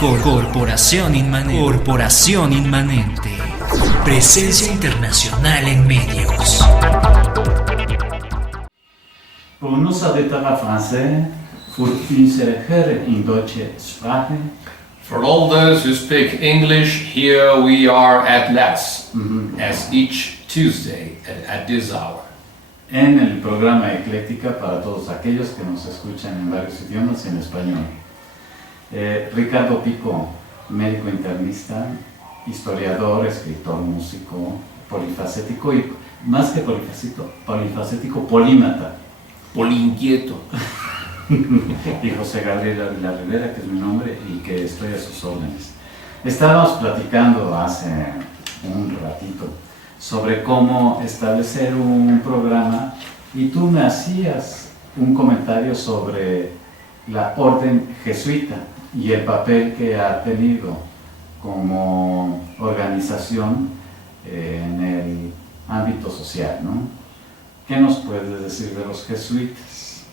Corporación Inmanente. Presencia internacional en medios. Pour nous habitants français, für unsere Hörer in deutscher Sprache. For all those who speak English, here we are at Let's, as each Tuesday at this hour. En el programa Ecléctica para todos aquellos que nos escuchan en varios idiomas y en español. Ricardo Pico, médico internista, historiador, escritor, músico, polifacético y más que polifacético, polímata. Poliinquieto. Y José Gabriel Ávila Rivera, que es mi nombre y que estoy a sus órdenes. Estábamos platicando hace un ratito sobre cómo establecer un programa y tú me hacías un comentario sobre la orden jesuita y el papel que ha tenido como organización en el ámbito social, ¿no? ¿Qué nos puedes decir de los jesuitas?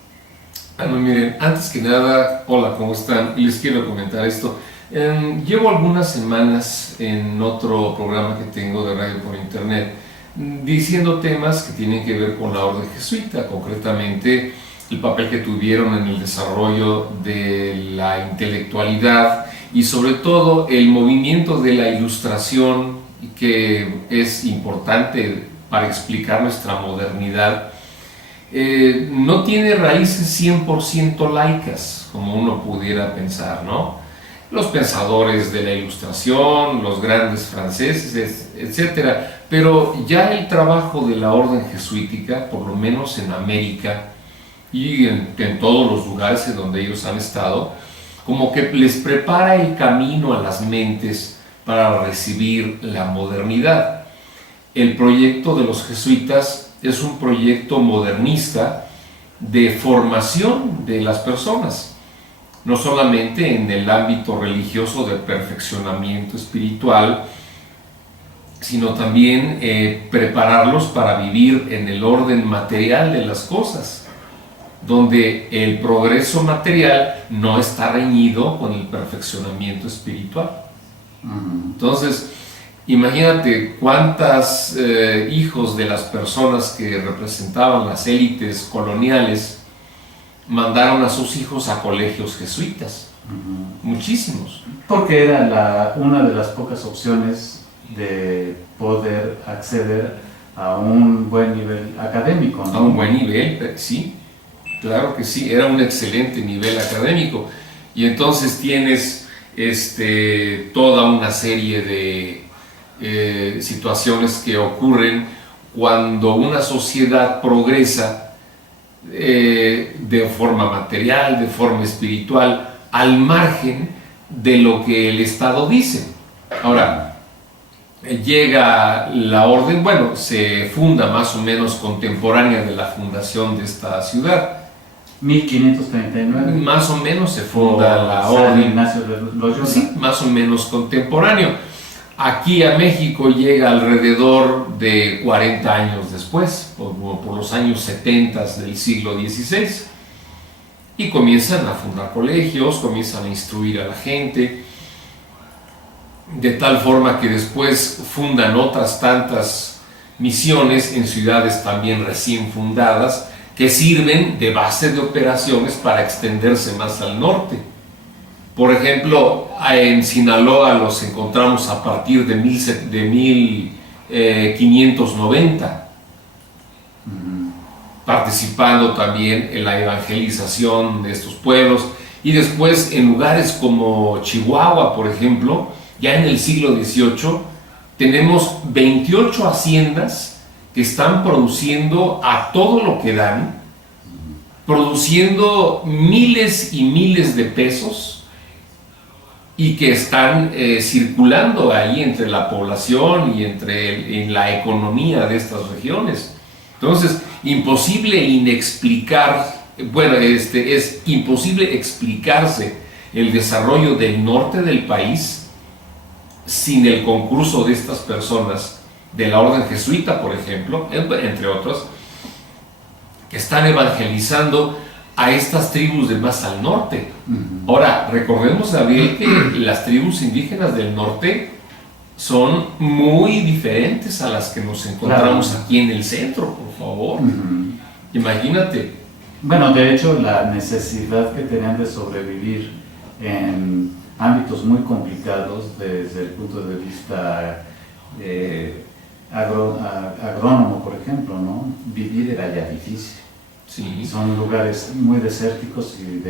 Bueno, miren, antes que nada, hola, ¿cómo están? Y les quiero comentar esto. Llevo algunas semanas en otro programa que tengo de radio por internet diciendo temas que tienen que ver con la orden jesuita, concretamente el papel que tuvieron en el desarrollo de la intelectualidad y sobre todo el movimiento de la ilustración, que es importante para explicar nuestra modernidad. No tiene raíces 100% laicas, como uno pudiera pensar, ¿no? Los pensadores de la Ilustración, los grandes franceses, etc. Pero ya el trabajo de la orden jesuítica, por lo menos en América y en todos los lugares en donde ellos han estado, como que les prepara el camino a las mentes para recibir la modernidad. El proyecto de los jesuitas es un proyecto modernista de formación de las personas, no solamente en el ámbito religioso de perfeccionamiento espiritual, sino también prepararlos para vivir en el orden material de las cosas, donde el progreso material no está reñido con el perfeccionamiento espiritual. Entonces, imagínate cuántos hijos de las personas que representaban las élites coloniales mandaron a sus hijos a colegios jesuitas. Muchísimos. Porque era una de las pocas opciones de poder acceder a un buen nivel académico, ¿no? A un buen nivel, sí, claro que sí, era un excelente nivel académico. Y entonces tienes toda una serie de situaciones que ocurren cuando una sociedad progresa de forma material, de forma espiritual, al margen de lo que el Estado dice. Ahora, llega la orden, bueno, se funda más o menos contemporánea de la fundación de esta ciudad. 1539. Más o menos se funda la orden. San Ignacio de Loyola. Sí, más o menos contemporáneo. Aquí a México llega alrededor de 40 años después, por los años 70 del siglo XVI, y comienzan a fundar colegios, comienzan a instruir a la gente, de tal forma que después fundan otras tantas misiones en ciudades también recién fundadas, que sirven de base de operaciones para extenderse más al norte. Por ejemplo, en Sinaloa los encontramos a partir de 1590, participando también en la evangelización de estos pueblos, y después en lugares como Chihuahua, por ejemplo, ya en el siglo XVIII, tenemos 28 haciendas que están produciendo a todo lo que dan, produciendo miles y miles de pesos, y que están circulando ahí entre la población y en la economía de estas regiones. Entonces, es imposible explicarse el desarrollo del norte del país sin el concurso de estas personas de la orden jesuita, por ejemplo, entre otros, que están evangelizando a estas tribus de más al norte. Ahora, recordemos, Gabriel, que las tribus indígenas del norte son muy diferentes a las que nos encontramos aquí en el centro, por favor. Imagínate. Bueno, de hecho, la necesidad que tenían de sobrevivir en ámbitos muy complicados desde el punto de vista agrónomo, por ejemplo, ¿no? Vivir era ya difícil. Sí. Son lugares muy desérticos y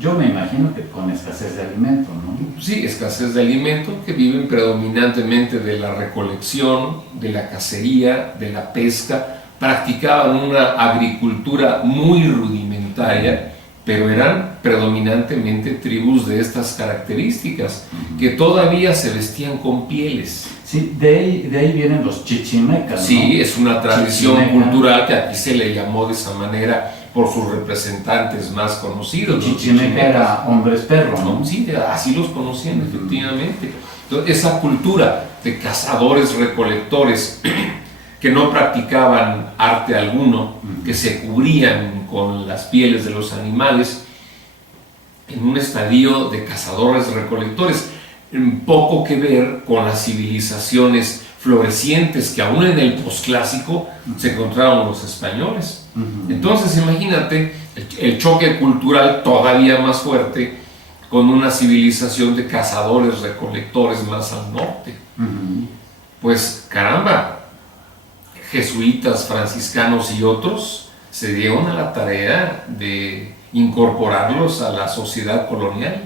yo me imagino que con escasez de alimento, ¿no? Sí, escasez de alimento, que viven predominantemente de la recolección, de la cacería, de la pesca. Practicaban una agricultura muy rudimentaria, pero eran predominantemente tribus de estas características, que todavía se vestían con pieles. Sí, de ahí vienen los chichimecas, ¿no? Sí, es una tradición cultural que aquí se le llamó de esa manera por sus representantes más conocidos. Chichimeca era hombres perro, ¿no? Sí, así los conocían efectivamente. Entonces, esa cultura de cazadores recolectores que no practicaban arte alguno, que se cubrían con las pieles de los animales, en un estadio de cazadores recolectores, poco que ver con las civilizaciones florecientes que aún en el posclásico se encontraron los españoles. Entonces imagínate el choque cultural todavía más fuerte con una civilización de cazadores recolectores más al norte. Pues caramba, jesuitas, franciscanos y otros se dieron a la tarea de incorporarlos a la sociedad colonial.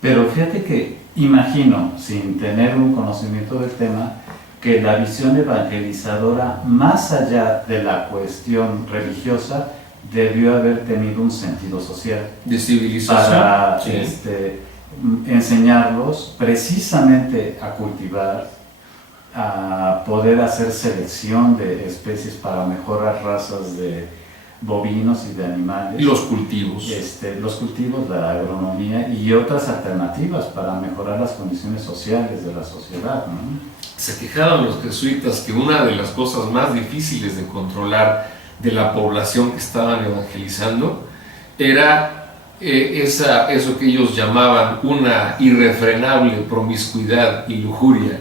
Pero fíjate que imagino, sin tener un conocimiento del tema, que la visión evangelizadora, más allá de la cuestión religiosa, debió haber tenido un sentido social. De civilización. Para sí. Enseñarlos precisamente a cultivar, a poder hacer selección de especies para mejorar razas de bovinos y de animales. Y los cultivos. Los cultivos, la agronomía y otras alternativas para mejorar las condiciones sociales de la sociedad, ¿no? Se quejaban los jesuitas que una de las cosas más difíciles de controlar de la población que estaban evangelizando era eso que ellos llamaban una irrefrenable promiscuidad y lujuria.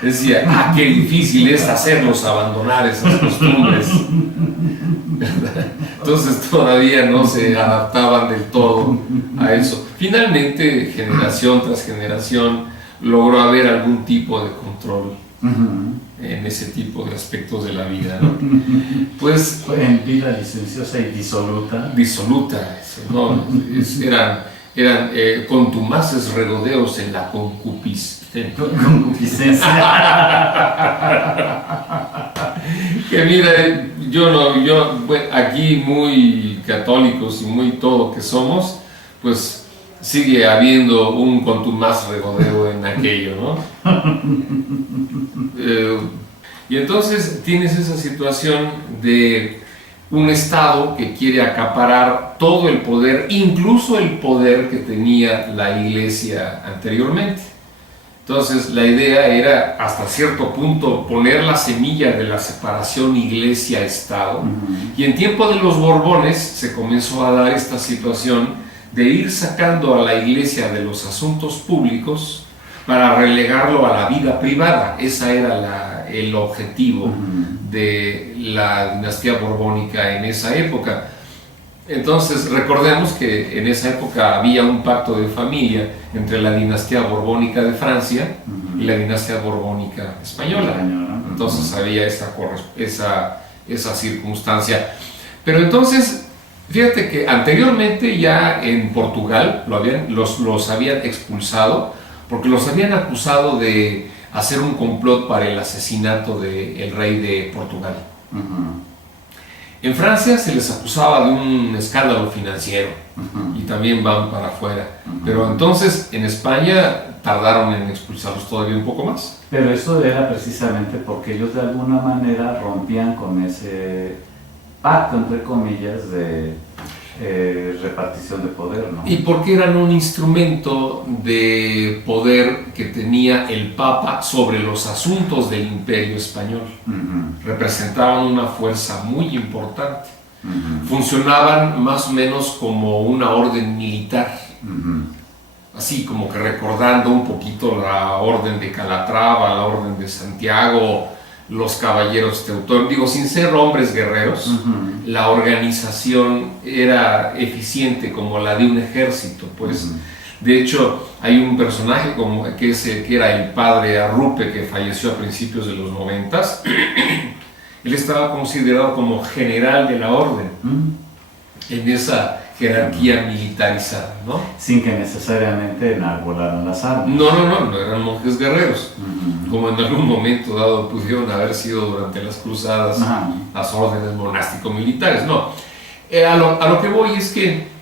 Decía, qué difícil es hacerlos abandonar esas costumbres. Entonces todavía no se adaptaban del todo a eso. Finalmente, generación tras generación, logró haber algún tipo de control en ese tipo de aspectos de la vida, ¿no? Pues en vida licenciosa y disoluta. Disoluta, ¿no? Eran contumaces regodeos en la concupiscencia. Que mira, bueno, aquí muy católicos y muy todo que somos, pues sigue habiendo un contumaz regodeo en aquello, ¿no? Y entonces tienes esa situación de un Estado que quiere acaparar todo el poder, incluso el poder que tenía la Iglesia anteriormente. Entonces la idea era hasta cierto punto poner la semilla de la separación Iglesia-Estado, y en tiempo de los Borbones se comenzó a dar esta situación de ir sacando a la Iglesia de los asuntos públicos para relegarlo a la vida privada. Ese era el objetivo de la dinastía borbónica en esa época. Entonces recordemos que en esa época había un pacto de familia entre la dinastía borbónica de Francia y la dinastía borbónica española. Entonces había esa circunstancia. Pero entonces, fíjate que anteriormente ya en Portugal los habían expulsado porque los habían acusado de hacer un complot para el asesinato del rey de Portugal. En Francia se les acusaba de un escándalo financiero y también van para afuera. Pero entonces en España tardaron en expulsarlos todavía un poco más. Pero eso era precisamente porque ellos de alguna manera rompían con ese pacto, entre comillas, de repartición de poder, ¿no? Y porque eran un instrumento de poder que tenía el Papa sobre los asuntos del Imperio Español. Representaban una fuerza muy importante. Funcionaban más o menos como una orden militar, así como que recordando un poquito la orden de Calatrava, la orden de Santiago, los caballeros teutónicos, digo, sin ser hombres guerreros, la organización era eficiente como la de un ejército, pues. De hecho, hay un personaje que era el padre Arrupe, que falleció a principios de los 90s. Él estaba considerado como general de la orden en esa jerarquía militarizada, ¿no? Sin que necesariamente enarbolaran las armas. No eran monjes guerreros, como en algún momento dado pudieron haber sido durante las cruzadas, las órdenes monástico-militares, no. A lo que voy es que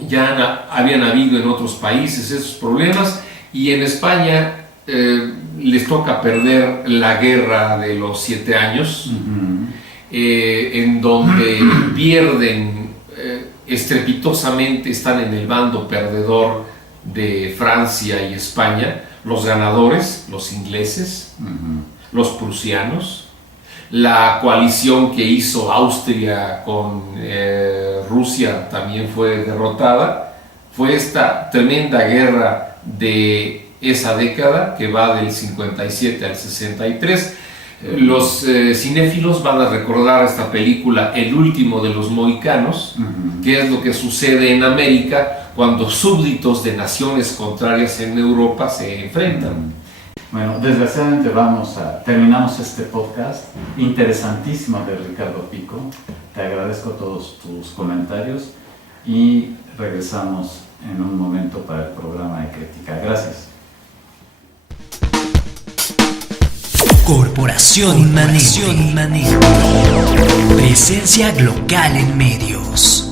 ya habían habido en otros países esos problemas, y en España les toca perder la guerra de los 7 años, en donde pierden estrepitosamente, están en el bando perdedor de Francia y España, los ganadores, los ingleses, los prusianos, la coalición que hizo Austria con Rusia también fue derrotada. Fue esta tremenda guerra de esa década que va del 57 al 63. Los cinéfilos van a recordar esta película El último de los mohicanos, que es lo que sucede en América cuando súbditos de naciones contrarias en Europa se enfrentan. Bueno, desgraciadamente terminamos este podcast interesantísimo de Ricardo Pico. Te agradezco todos tus comentarios y regresamos en un momento para el programa de crítica. Gracias. Corporación Inmanente. Presencia local en medios.